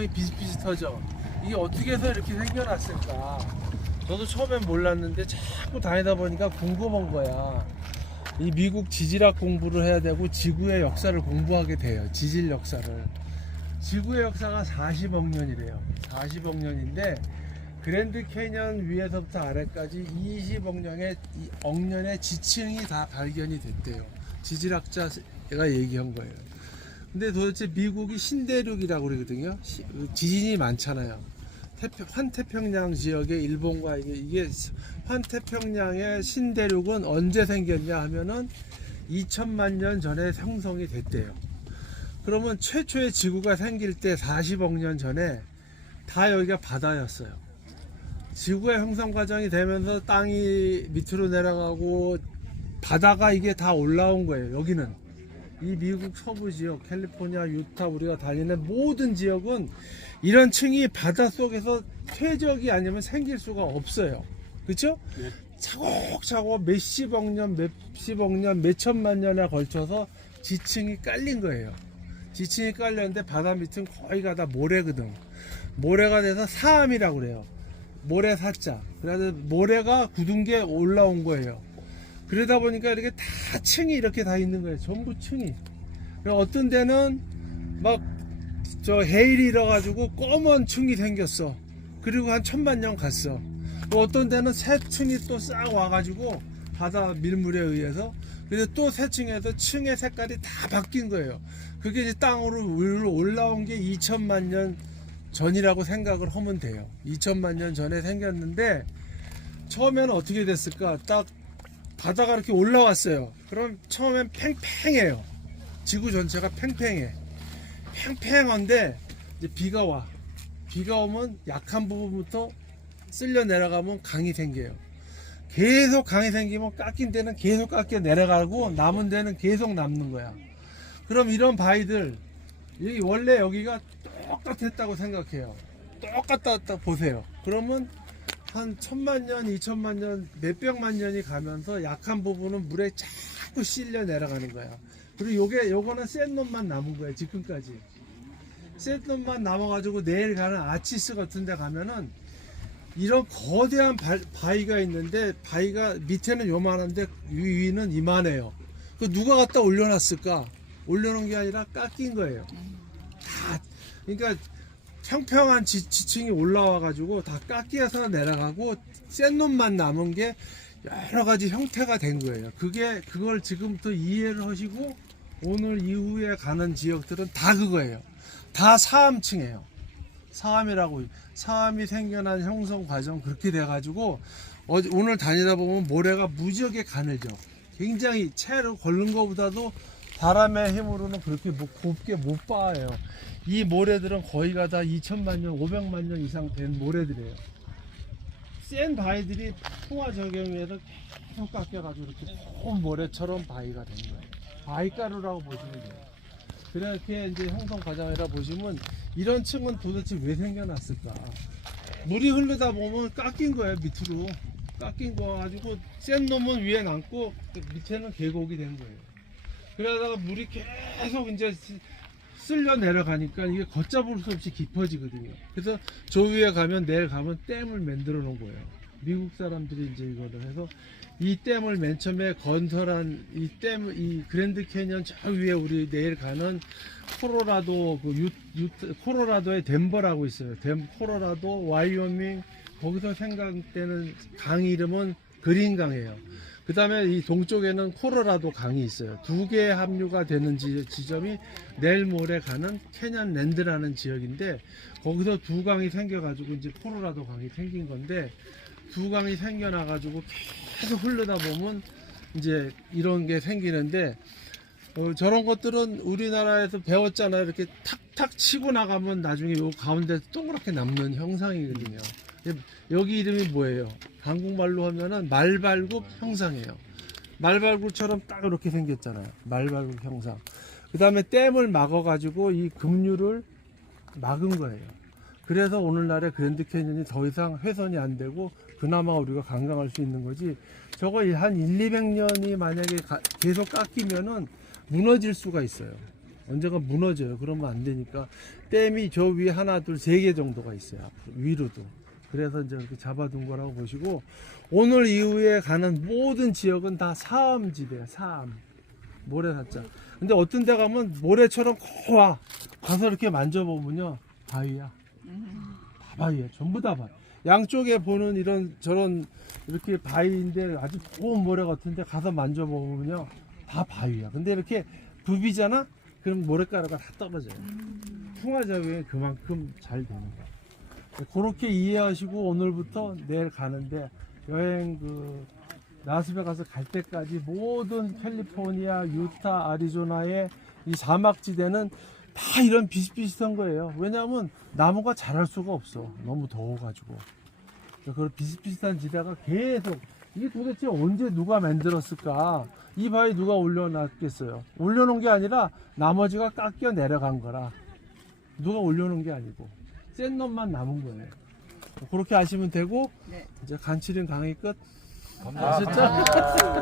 모양이 비슷비슷하죠. 이게 어떻게 해서 이렇게 생겨났을까? 저도 처음엔 몰랐는데 자꾸 다니다 보니까 궁금한 거야. 이 미국 지질학 공부를 해야 되고 지구의 역사를 공부하게 돼요. 지질 역사를. 지구의 역사가 40억 년이래요. 40억 년인데 그랜드 캐년 위에서부터 아래까지 20억 년의 지층이 다 발견이 됐대요. 지질학자가 얘기한 거예요. 근데 도대체 미국이 신대륙이라고 그러거든요. 지진이 많잖아요. 환태평양 지역의 일본과 이게 환태평양의 신대륙은 언제 생겼냐 하면은 2000만 년 전에 형성이 됐대요. 그러면 최초의 지구가 생길 때 40억 년 전에 다 여기가 바다였어요. 지구의 형성 과정이 되면서 땅이 밑으로 내려가고 바다가 이게 다 올라온 거예요. 여기는 이 미국 서부 지역, 캘리포니아, 유타 우리가 다니는 모든 지역은 이런 층이 바닷속에서 퇴적이 아니면 생길 수가 없어요. 그렇죠? 네. 차곡차곡 몇십억 년, 몇천만 년에 걸쳐서 지층이 깔린 거예요. 지층이 깔렸는데 바다 밑은 거의가 다 모래거든. 모래가 돼서 사암이라고 그래요. 모래 사자. 그래서 모래가 굳은 게 올라온 거예요. 그러다 보니까 이렇게 다 층이 이렇게 다 있는 거예요. 전부 층이. 어떤 데는 막 저 해일이 일어가지고 검은 층이 생겼어. 그리고 한 1000만 년 갔어. 또 어떤 데는 새 층이 또 싹 와가지고 바다 밀물에 의해서 그래서 또 새 층에서 층의 색깔이 다 바뀐 거예요. 그게 이제 땅으로 올라온 게 2000만 년 전이라고 생각을 하면 돼요. 2000만 년 전에 생겼는데 처음에는 어떻게 됐을까? 딱 바다가 이렇게 올라왔어요. 그럼 처음엔 팽팽해요. 지구 전체가 팽팽해. 팽팽한데 이제 비가 와. 비가 오면 약한 부분부터 쓸려 내려가면 강이 생겨요. 계속 강이 생기면 깎인 데는 계속 깎여 내려가고 남은 데는 계속 남는 거야. 그럼 이런 바위들 원래 여기가 똑같았다고 생각해요. 똑같다 보세요. 그러면 한 1000만 년, 2000만 년, 몇백만 년이 가면서 약한 부분은 물에 자꾸 실려 내려가는 거야. 그리고 요거는 센 놈만 남은 거예요. 지금까지. 센 놈만 남아가지고 내일 가는 아치스 같은 데 가면은 이런 거대한 바위가 있는데 바위가 밑에는 요만한데 위는 이만해요. 그 누가 갖다 올려놨을까? 올려놓은 게 아니라 깎인 거예요. 다. 그러니까 평평한 지층이 올라와가지고 다 깎여서 내려가고 센 놈만 남은 게 여러 가지 형태가 된 거예요. 그걸 지금부터 이해를 하시고 오늘 이후에 가는 지역들은 다 그거예요. 다 사암층이에요. 사암이 생겨난 형성 과정 그렇게 돼가지고 오늘 다니다 보면 모래가 무지하게 가늘죠. 굉장히 채로 걸른 것보다도 바람의 힘으로는 그렇게 곱게 못 빠요. 이 모래들은 거의가 다 2000만 년, 500만 년 이상 된 모래들이에요. 센 바위들이 풍화 적용에서 계속 깎여가지고 이렇게 큰 모래처럼 바위가 된 거예요. 바위가루라고 보시면 돼요. 그렇게 이제 형성 과정이라 보시면 이런 층은 도대체 왜 생겨났을까? 물이 흐르다 보면 깎인 거예요. 밑으로 깎인 거 가지고 센 놈은 위에 남고 밑에는 계곡이 된 거예요. 그러다가 물이 계속 이제 쓸려 내려가니까 이게 걷잡을 수 없이 깊어지거든요. 그래서 저 위에 가면 내일 가면 댐을 만들어 놓은 거예요. 미국 사람들이 이제 이거를 해서 이 댐을 맨 처음에 건설한 이 그랜드 캐년 저 위에 우리 내일 가는 코로라도 코로라도의 덴버라고 있어요. 코로라도, 와이오밍 거기서 생각되는 강 이름은 그린강이에요. 그 다음에 이 동쪽에는 코로라도 강이 있어요. 두 개의 합류가 되는 지점이 내일 모레 가는 캐년랜드라는 지역인데 거기서 두 강이 생겨가지고 이제 코로라도 강이 생긴 건데 두 강이 생겨나가지고 계속 흐르다 보면 이제 이런 게 생기는데 저런 것들은 우리나라에서 배웠잖아요. 이렇게 탁탁 치고 나가면 나중에 요 가운데 동그랗게 남는 형상이거든요. 여기 이름이 뭐예요? 한국말로 하면은 말발굽 형상이에요. 말발굽처럼 딱 이렇게 생겼잖아요. 말발굽 형상. 그 다음에 댐을 막아가지고 이 급류를 막은 거예요. 그래서 오늘날의 그랜드 캐년이 더 이상 훼손이 안 되고 그나마 우리가 관광할 수 있는 거지. 저거 한 1, 200년이 만약에 계속 깎이면은 무너질 수가 있어요. 언젠가 무너져요. 그러면 안 되니까 댐이 저 위에 하나, 둘, 세 개 정도가 있어요. 앞으로 위로도. 그래서 이제 이렇게 잡아둔 거라고 보시고 오늘 이후에 가는 모든 지역은 다 사암지대야. 사암. 모래사자. 근데 어떤 데 가면 모래처럼 고와 가서 이렇게 만져보면요 바위야. 다 바위야. 전부 다 바위. 양쪽에 보는 이런 저런 이렇게 바위인데 아주 고운 모래 같은데 가서 만져보면요 다 바위야. 근데 이렇게 굽이잖아? 그럼 모래가루가 다 떨어져요. 풍화작용이 그만큼 잘 되는 거야. 그렇게 이해하시고 오늘부터 내일 가는데 여행 라스베가스 갈 때까지 모든 캘리포니아, 유타, 아리조나의 이 사막지대는 다 이런 비슷비슷한 거예요. 왜냐하면 나무가 자랄 수가 없어. 너무 더워가지고. 그런 비슷비슷한 지대가 계속 이게 도대체 언제 누가 만들었을까? 이 바위 누가 올려놨겠어요? 올려놓은 게 아니라 나머지가 깎여 내려간 거라. 누가 올려놓은 게 아니고 센 놈만 남은 거예요. 그렇게 아시면 되고 네. 이제 간치린 강의 끝. 감사합니다. 아셨죠?